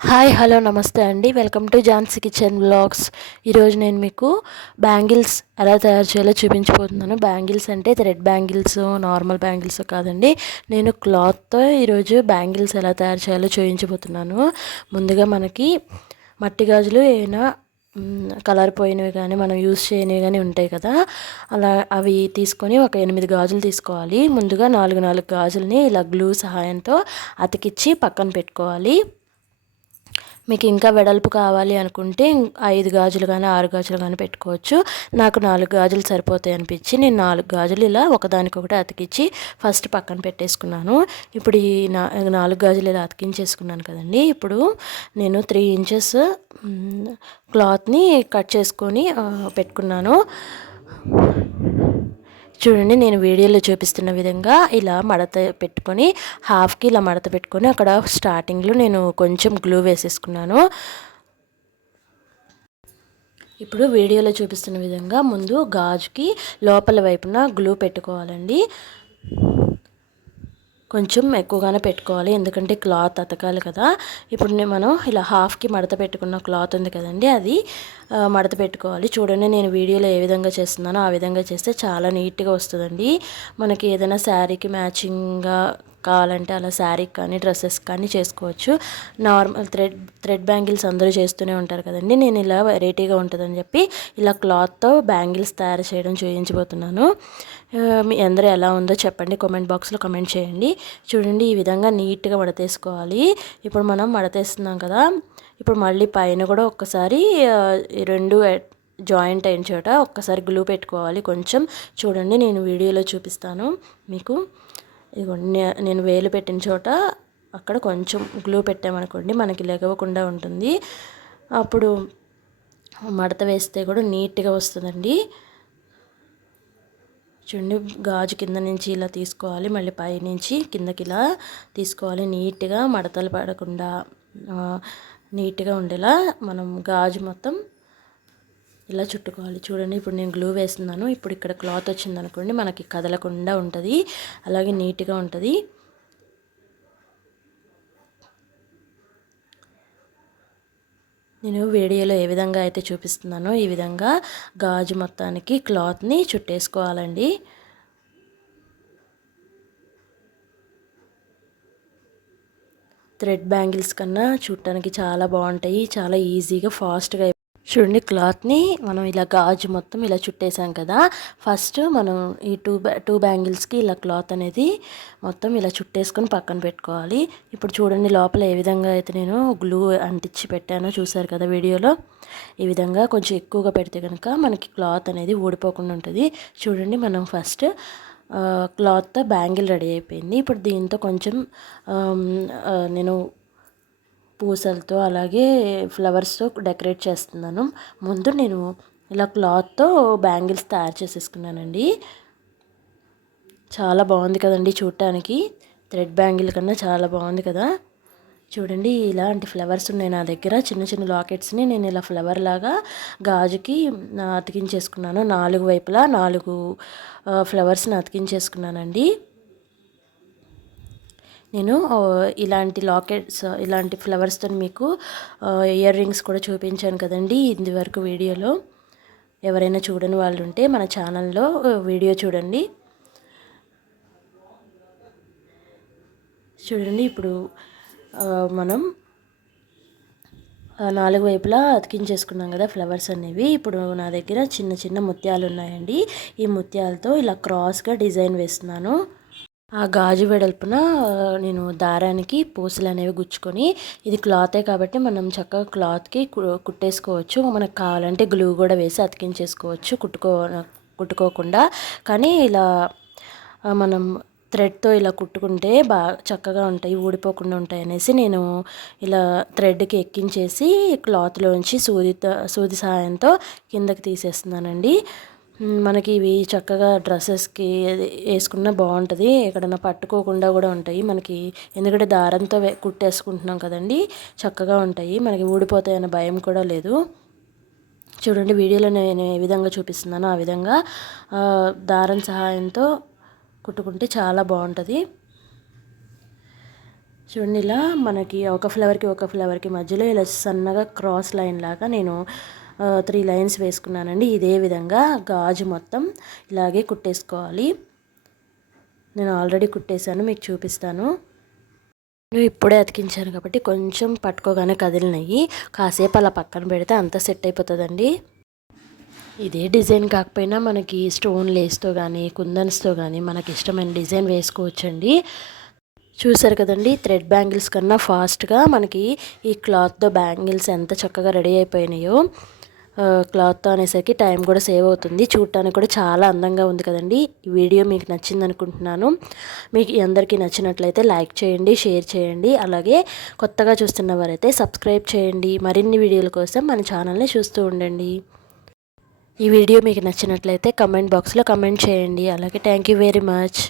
Hi hello నమస్తే అండి. Welcome to Jhansi kitchen vlogs. ఈరోజు నేను మీకు బ్యాంగిల్స్ ఎలా తయారు చేయాలో చూపించబోతున్నాను. బ్యాంగిల్స్ అంటే థ్రెడ్ బ్యాంగిల్స్, నార్మల్ బ్యాంగిల్స్ కాదండి. నేను క్లాత్తో ఈరోజు బ్యాంగిల్స్ ఎలా తయారు చేయాలో చూపించబోతున్నాను. ముందుగా మనకి మట్టి గాజులు ఏమైనా కలర్ పోయినవి కానీ మనం యూస్ చేయనివి కానీ ఉంటాయి కదా, అలా అవి తీసుకొని ఒక 8 గాజులు తీసుకోవాలి. ముందుగా 4 గాజులని ఇలా గ్లూ సహాయంతో అతికిచ్చి పక్కన పెట్టుకోవాలి. మీకు ఇంకా వెడల్పు కావాలి అనుకుంటే 5 గాజులు కానీ 6 గాజులు కానీ పెట్టుకోవచ్చు. నాకు 4 గాజులు సరిపోతాయి అనిపించి నేను 4 గాజులు ఇలా ఒకదానికొకటి అతికించి ఫస్ట్ పక్కన పెట్టేసుకున్నాను. ఇప్పుడు ఈ 4 గాజులు ఇలా అతికించేసుకున్నాను కదండి. ఇప్పుడు నేను 3 ఇంచెస్ క్లాత్ని కట్ చేసుకొని పెట్టుకున్నాను. చూడండి, నేను వీడియోలో చూపిస్తున్న విధంగా ఇలా మడత పెట్టుకొని హాఫ్కి ఇలా మడత పెట్టుకొని అక్కడ స్టార్టింగ్లో నేను కొంచెం గ్లూ వేసేసుకున్నాను. ఇప్పుడు వీడియోలో చూపిస్తున్న విధంగా ముందు గాజుకి లోపల వైపున గ్లూ పెట్టుకోవాలండి. కొంచెం ఎక్కువగానే పెట్టుకోవాలి, ఎందుకంటే క్లాత్ అతకాలి కదా. ఇప్పుడు మనం ఇలా హాఫ్కి మడత పెట్టుకున్న క్లాత్ ఉంది కదండి, అది మడత పెట్టుకోవాలి. చూడండి, నేను వీడియోలో ఏ విధంగా చేస్తున్నానో ఆ విధంగా చేస్తే చాలా నీట్గా వస్తుందండి. మనకి ఏదైనా శారీకి మ్యాచింగ్గా కావాలంటే అలా శారీకి కానీ డ్రెస్సెస్ కానీ చేసుకోవచ్చు. నార్మల్ థ్రెడ్ బ్యాంగిల్స్ అందరూ చేస్తూనే ఉంటారు కదండి. నేను ఇలా వెరైటీగా ఉంటుందని చెప్పి ఇలా క్లాత్తో బ్యాంగిల్స్ తయారు చేయడం చూపించబోతున్నాను. మీ అందరూ ఎలా ఉందో చెప్పండి, కామెంట్ బాక్స్లో కామెంట్ చేయండి. చూడండి, ఈ విధంగా నీట్గా మడతేసుకోవాలి. ఇప్పుడు మనం మడతేస్తున్నాం కదా, ఇప్పుడు మళ్ళీ పైన కూడా ఒక్కసారి రెండు జాయింట్ అయిన చోట ఒక్కసారి గ్లూ పెట్టుకోవాలి కొంచెం. చూడండి, నేను వీడియోలో చూపిస్తాను మీకు. ఇదిగోండి, నేను వేలు పెట్టిన చోట అక్కడ కొంచెం గ్లూ పెట్టామనుకోండి మనకి లెగవకుండా ఉంటుంది. అప్పుడు మడత వేస్తే కూడా నీట్గా వస్తుందండి. చూడండి, గాజు కింద నుంచి ఇలా తీసుకోవాలి, మళ్ళీ పై నుంచి కిందకి ఇలా తీసుకోవాలి. నీట్గా మడతలు పడకుండా నీట్గా ఉండేలా మనం గాజు మొత్తం ఇలా చుట్టుకోవాలి. చూడండి, ఇప్పుడు నేను గ్లూ వేస్తున్నాను. ఇప్పుడు ఇక్కడ క్లాత్ వచ్చింది అనుకోండి మనకి కదలకుండా ఉంటుంది, అలాగే నీట్గా ఉంటుంది. నేను వీడియోలో ఏ విధంగా అయితే చూపిస్తున్నానో ఈ విధంగా గాజు మొత్తానికి క్లాత్ని చుట్టేసుకోవాలండి. థ్రెడ్ బ్యాంగిల్స్ కన్నా చూడటానికి చాలా బాగుంటాయి, చాలా ఈజీగా ఫాస్ట్గా. చూడండి, క్లాత్ని మనం ఇలా గాజు మొత్తం ఇలా చుట్టేసాం కదా. ఫస్ట్ మనం ఈ టూ బ్యాంగిల్స్కి ఇలా క్లాత్ అనేది మొత్తం ఇలా చుట్టేసుకొని పక్కన పెట్టుకోవాలి. ఇప్పుడు చూడండి, లోపల ఏ విధంగా అయితే నేను గ్లూ అంటించి పెట్టానో చూసారు కదా వీడియోలో. ఈ విధంగా కొంచెం ఎక్కువగా పెడితే కనుక మనకి క్లాత్ అనేది ఊడిపోకుండా ఉంటుంది. చూడండి, మనం ఫస్ట్ క్లాత్తో బ్యాంగిల్ రెడీ అయిపోయింది. ఇప్పుడు దీంతో కొంచెం నేను పూసలతో అలాగే ఫ్లవర్స్తో డెకరేట్ చేస్తున్నాను. ముందు నేను ఇలా క్లాత్తో బ్యాంగిల్స్ తయారు చేసేసుకున్నానండి. చాలా బాగుంది కదండి చూడటానికి. థ్రెడ్ బ్యాంగిల్ కన్నా చాలా బాగుంది కదా. చూడండి, ఇలాంటి ఫ్లవర్స్ ఉన్నాయి నా దగ్గర. చిన్న చిన్న లాకెట్స్ని నేను ఇలా ఫ్లవర్ లాగా గాజుకి అతికించేసుకున్నాను. 4 వైపులా 4 ఫ్లవర్స్ని అతికించేసుకున్నానండి. నేను ఇలాంటి లాకెట్స్, ఇలాంటి ఫ్లవర్స్తో మీకు ఇయర్ రింగ్స్ కూడా చూపించాను కదండి ఇంతవరకు వీడియోలో. ఎవరైనా చూడని వాళ్ళు ఉంటే మన ఛానల్లో వీడియో చూడండి. చూడండి, ఇప్పుడు మనం 4 వైపులా అతికించేసుకున్నాం కదా ఫ్లవర్స్ అనేవి. ఇప్పుడు నా దగ్గర చిన్న చిన్న ముత్యాలు ఉన్నాయండి. ఈ ముత్యాలతో ఇలా క్రాస్గా డిజైన్ వేస్తున్నాను. ఆ గాజు వెడల్పున నేను దారానికి పూసలు అనేవి గుచ్చుకొని, ఇది క్లాతే కాబట్టి మనం చక్కగా క్లాత్కి కుట్టేసుకోవచ్చు. మనకు కావాలంటే గ్లూ కూడా వేసి అతికించేసుకోవచ్చు కుట్టుకోకుండా. కానీ ఇలా మనం థ్రెడ్తో ఇలా కుట్టుకుంటే బాగా చక్కగా ఉంటాయి, ఊడిపోకుండా ఉంటాయి అనేసి నేను ఇలా థ్రెడ్కి ఎక్కించేసి క్లాత్లోంచి సూది సహాయంతో కిందకి తీసేస్తున్నానండి. మనకి ఇవి చక్కగా డ్రెస్సెస్కి వేసుకున్నా బాగుంటుంది, ఎక్కడైనా పట్టుకోకుండా కూడా ఉంటాయి మనకి. ఎందుకంటే దారంతో కుట్టేసుకుంటున్నాం కదండి, చక్కగా ఉంటాయి, మనకి ఊడిపోతాయన్న భయం కూడా లేదు. చూడండి, వీడియోలో నేను ఏ విధంగా చూపిస్తున్నానో ఆ విధంగా దారం సహాయంతో కుట్టుకుంటే చాలా బాగుంటుంది. చూడండి ఇలా మనకి ఒక ఫ్లవర్కి మధ్యలో ఇలా సన్నగా క్రాస్ లైన్ లాగా నేను 3 లైన్స్ వేసుకున్నానండి. ఇదే విధంగా గాజు మొత్తం ఇలాగే కుట్టేసుకోవాలి. నేను ఆల్రెడీ కుట్టేశాను, మీకు చూపిస్తాను. నేను ఇప్పుడే అతికించాను కాబట్టి కొంచెం పట్టుకోగానే కదిలినాయి. కాసేపు అలా పక్కన పెడితే అంతా సెట్ అయిపోతుందండి. ఇదే డిజైన్ కాకపోయినా మనకి స్టోన్ లేస్తో కానీ కుందన్స్తో కానీ మనకి ఇష్టమైన డిజైన్ వేసుకోవచ్చండి. చూసారు కదండి, థ్రెడ్ బ్యాంగిల్స్ కన్నా ఫాస్ట్గా మనకి ఈ క్లాత్తో బ్యాంగిల్స్ ఎంత చక్కగా రెడీ అయిపోయినాయో. క్లాత్తో అనేసరికి టైం కూడా సేవ్ అవుతుంది. చూడటానికి కూడా చాలా అందంగా ఉంది కదండి. ఈ వీడియో మీకు నచ్చింది అనుకుంటున్నాను. మీకు అందరికీ నచ్చినట్లయితే లైక్ చేయండి, షేర్ చేయండి. అలాగే కొత్తగా చూస్తున్న వారైతే సబ్స్క్రైబ్ చేయండి. మరిన్ని వీడియోల కోసం మన ఛానల్ని చూస్తూ ఉండండి. ఈ వీడియో మీకు నచ్చినట్లయితే కమెంట్ బాక్స్లో కమెంట్ చేయండి. అలాగే థ్యాంక్ యూ వెరీ మచ్.